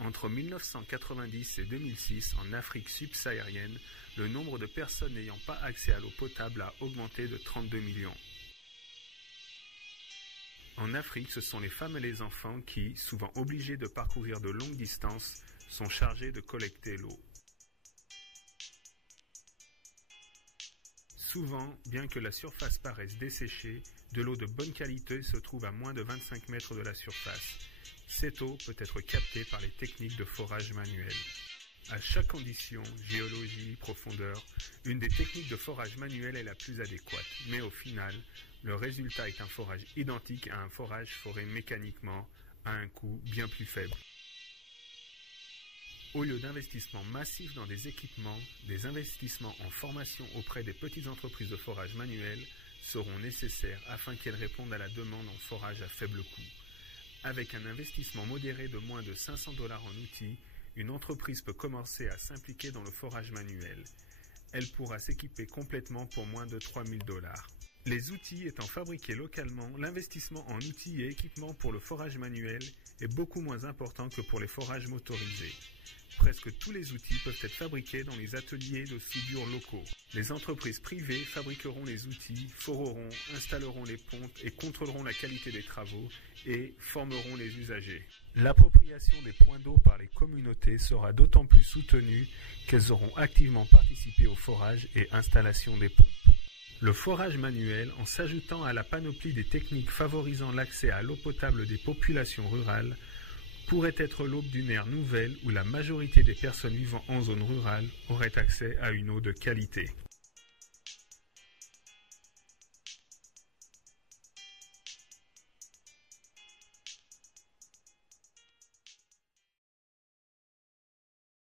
Entre 1990 et 2006, en Afrique subsaharienne, le nombre de personnes n'ayant pas accès à l'eau potable a augmenté de 32 millions. En Afrique, ce sont les femmes et les enfants qui, souvent obligés de parcourir de longues distances, sont chargés de collecter l'eau. Souvent, bien que la surface paraisse desséchée, de l'eau de bonne qualité se trouve à moins de 25 mètres de la surface. Cette eau peut être captée par les techniques de forage manuel. À chaque condition, géologie, profondeur, une des techniques de forage manuel est la plus adéquate, mais au final, le résultat est un forage identique à un forage foré mécaniquement, à un coût bien plus faible. Au lieu d'investissements massifs dans des équipements, des investissements en formation auprès des petites entreprises de forage manuel seront nécessaires afin qu'elles répondent à la demande en forage à faible coût. Avec un investissement modéré de moins de 500 $ en outils, une entreprise peut commencer à s'impliquer dans le forage manuel. Elle pourra s'équiper complètement pour moins de 3 000 $. Les outils étant fabriqués localement, l'investissement en outils et équipements pour le forage manuel est beaucoup moins important que pour les forages motorisés. Presque tous les outils peuvent être fabriqués dans les ateliers de soudure locaux. Les entreprises privées fabriqueront les outils, foreront, installeront les pompes et contrôleront la qualité des travaux et formeront les usagers. L'appropriation des points d'eau par les communautés sera d'autant plus soutenue qu'elles auront activement participé au forage et installation des pompes. Le forage manuel, en s'ajoutant à la panoplie des techniques favorisant l'accès à l'eau potable des populations rurales, pourrait être l'aube d'une ère nouvelle où la majorité des personnes vivant en zone rurale auraient accès à une eau de qualité.